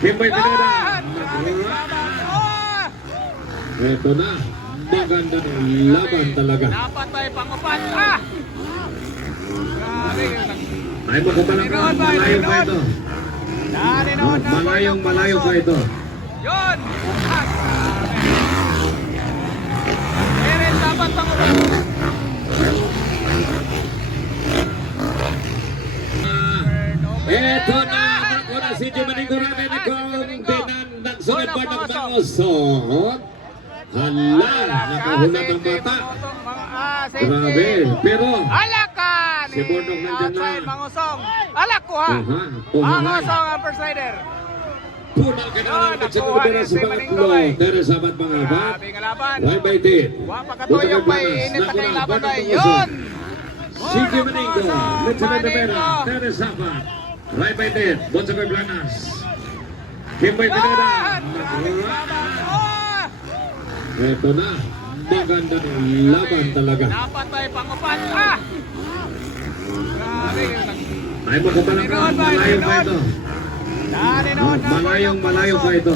Kimbay Pineda. Grabing laban. Oh! Ito na. Maganda ng laban talaga. Napatay pangupat. Grabe. Ay makapalang ka. Malayo pa ito. Naninood na. Malayong malayo pa ito. Yun. Meron dapat pangupat. Ito na. Ako na si Jumaningo Ramen. Kung dinandag sunod pa ng bangosot. Hala. Nakahulat ang bata. Grabe. Pero. Alakan! Si Bordok nandyan na. Outside, Mangusong. Alak ko ha. Mangusong ang first rider. Punang kailangan sa kubera sa pangatlo. Dari sabat mga apat. Grabe nga laban. Right by it. Pagkatuyong pa init na kayo laban na yun. Si Jumaningo. Lieutenant de Vera. Dari sabat. Right by it. Bonsagoy Blanas. Kimbay Pineda. Grabing laban. Oh! Ito na. Maganda ng laban talaga. Napatay pangupat. Grabe. Ay makapalang ka. Malayo pa ito. Naninood na. Malayong malayo pa ito.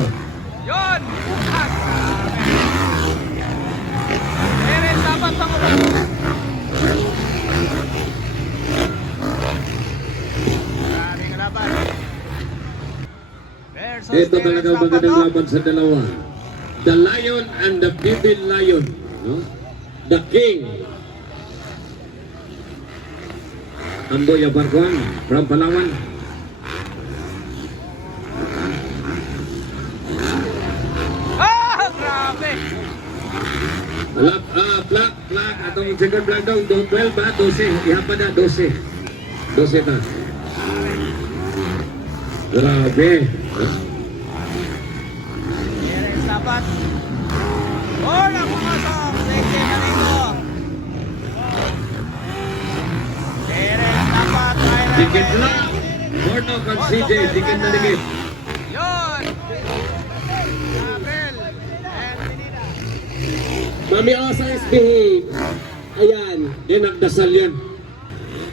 Yun. Meron dapat pangupat. Grabe nga laban. Versus Ito Terence talaga magandang Zapato. laban sa dalawa. The Lion and the Bibil Lion. No? The King. Amboy Abarkuan from Palawan. Grabe. Plak. Atong second plak daw. 12 ba? 12. Ihapa na. 12. 12 na. Grabe. Terence dapat. Bola pumasok. Safety na rin. Terence dapat. Dikit lang. Bornok at CJ. Dikit na dikit. Yun. Abel. And Pineda. Mami Osas behave. Ayan. Nagdasal yan.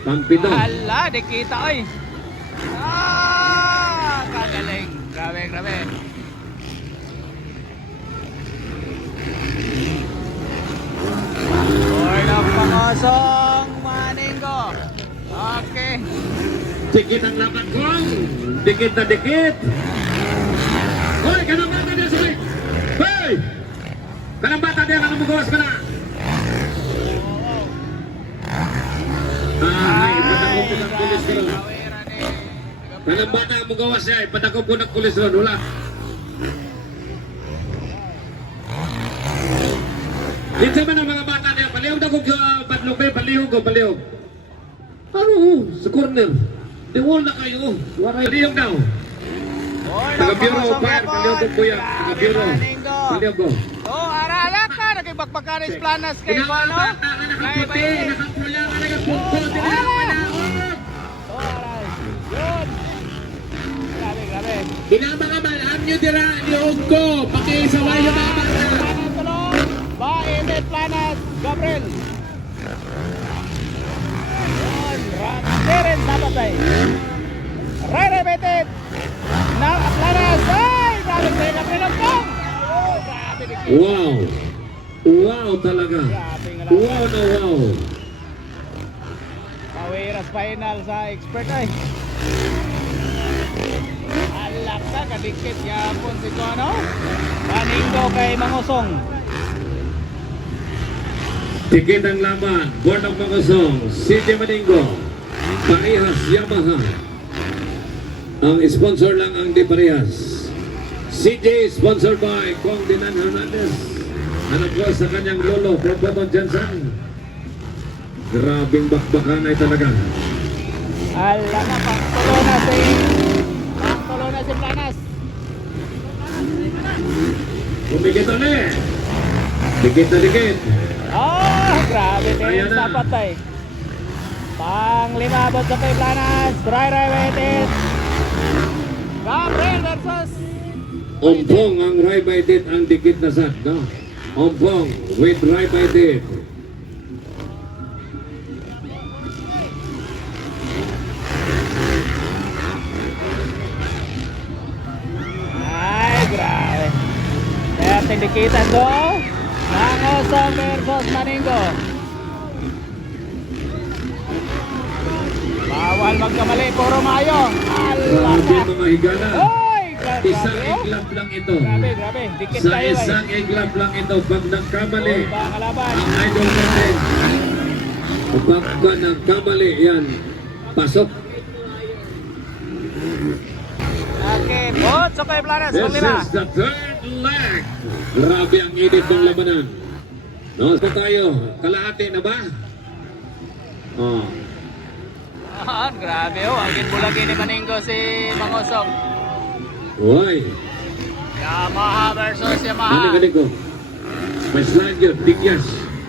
Pampito. Hala, di kita oy. Kagaling. Grabe. Board of Pangosong Maninggo. Okay. Dikit ang laban ko. Dikit na dikit. Hoy, kanang bata niya sa mic. Hoy! Kanang bata niya, kanang magawas ka na. Ay, patakop po ng pulis ko ron. Kanang bata ang magawas niya, patakop po ng pulis ron. Wala. Dito man ang mga bata niya, palihog na kong badlog eh, palihog. Ano, sa corner. Di wala kayo. Palihog daw. Taga-biro, fire, palihog ko kuya. Taga-biro. Palihog ko. Arala ka, nakibagbaganis planas kay Mga Bano. bata ka nakaputi, nakapula ka nakaputo, tinapalahog. Aray. Yun. Grabe. Kinamakabalaan nyo dira, liog ko, pakisaway yung mga bata. Tulong. Ba-init planas, Gabriel. Yun. Terence dapat ay. Re-repeated. Planas. Ay, grabe kayo Gabriel ang pong. Grabe ni King. Wow. Wow talaga. Grabe nga lang. Wow na wow. Pawiras final sa expert ay. Alak ka, kadikit yapon si Kono. Maninggo kay Mangusong. Tikit ang laban, Board of Makasong, CJ Maningo, Parehas Yamaha. Ang sponsor lang ang di Parehas. CJ sponsored by Kong Dinan Hernandez. Anak ko sa kanyang lolo, Proboton Jansan. Grabing bakbakan ay talaga. Ala na, pangtulo na si Planas. Kumikit ulit. Dikit na dikit. Grabe Ayan din na. sa patay. Pang-limabot sa kay Planas. Try waited. Gabriel versus Ompong ang right by it ang dikit na sad, no? Ompong with right by it. Grabe dikitan do. Mangosong versus Maningo. Bawal magkamali, puro mayo. Grabe mga higala. Oy! Isang Grabe, oh. iglap lang ito. Grabe. Dikit Sa tayo isang iglap lang ito. Pag nagkamali, Ba kalaban. ang idol natin. Pag nagkamali, yan. Pasok. Okay, bot sa kay Planes. This Kumila. is the third leg. Grabe ang init ng labanan. No, so tayo. Kalahati na ba? Oh. Grabe oh. Ang bulagi ni Maningo si Mangosong. Uy. Yamaha versus Ano Yamaha. ganit ko? May slide yun. Tigyas.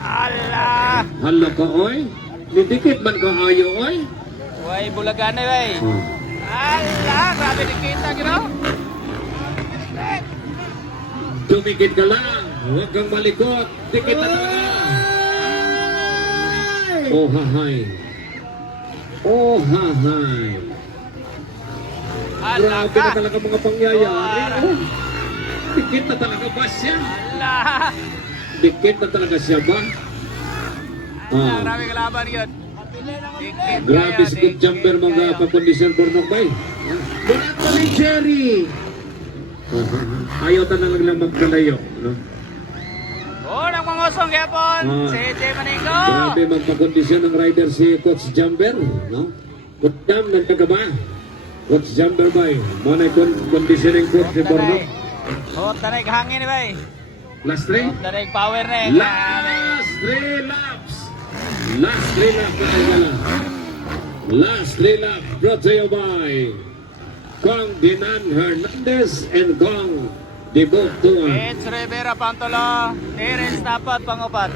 Allah! Hala ka, oy. Didikit man ka ayo, oy. Way bulagan na way. Oh. Allah! Grabe dikita gino. Tumikit ka lang. Huwag kang malikot. Dikit na talaga. Oh, hahay. Oh, hahay. Allah Grabe na ka! talaga mga pangyayari. Oh. Dikit na talaga ba siya? Allah! Dikit na talaga siya ba? Allah! Ah. Grabe kalaban yun. Dikit Grabe kaya, si Good dikit Jumper mga kaya. pagkondisyon Bornok bay. Wala pa ni Jerry. Ayaw ta na lang magkalayo. No? Oh, nang Mangosong yapon. Ah. Si J. Maningo. Grabe magpakondisyon ng rider si Coach Jumper. No? Coach Jam, nandiyan ka ba? Coach Jumper bay. Muna conditioning coach si Bornok. Hot na hangin ni bay. Last three? Hot na power na eh. Last 3 laps. Last 3 laps na tayo. Last 3 laps brought to you by Kong Dinan Hernandez and Kong Dibotuan. It's Rivera Pantolo. Terence Tapat Pangupat.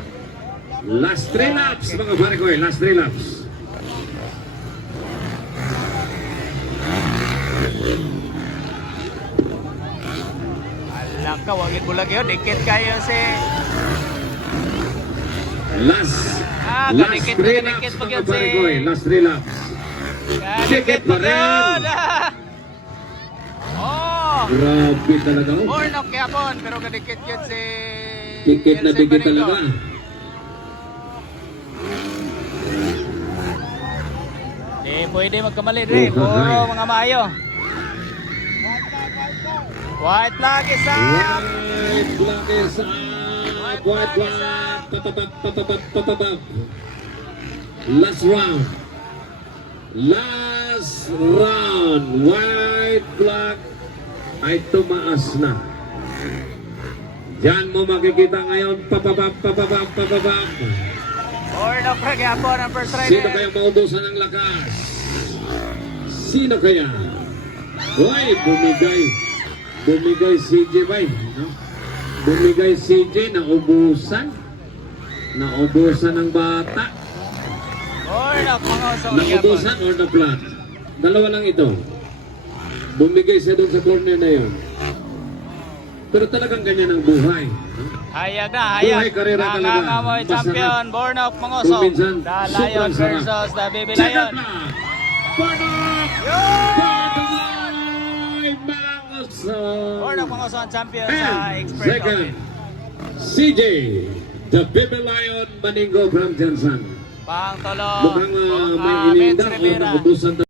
Last 3 laps mga pare ko eh. Last 3 laps. Alam ka, wagin bulag yun. Dikit kayo si... Last last kadikit 3 na laps kadikit pag mga yun pare si... ko eh. Last 3 laps. Kadikit pa pag rin. yun. Oh! Grabe talaga. Oh. Bornok yapon, pero kadikit yun si... Dikit na Elsie dikit Maningo. talaga. Di pwede magkamali rin. Oh, Puro hi. mga mayo. White flag is up! White flag is up. White flag. Papapap. Last round. Last round. White flag ay tumaas na. Diyan mo makikita ngayon. Papapap. Bornok flag yapon ang first Sino rider. kaya maubusan ng lakas? Sino kaya? Hoy, bumigay. Bumigay CJ bay. No? Bumigay CJ, naubusan. Naubusan ng bata. Bornok Mangosong yapon. Naubusan or na-flat? Dalawa lang ito. Bumigay siya doon sa corner na yon. Pero talagang ganyan ang buhay. No? Hayag na, hayag. Buhay karera talaga. Nangangamoy Masarap. champion, Bornok Kung Mangosong. minsan, The Lion sobrang sarap. versus the Baby Second Lion. flag. Bornok! Bornok Mangosong champion sa And expert second, open. CJ, the Baby Lion Maningo from Jansan. Pang tolo. Mukhang may ininda o Rivera. naubusan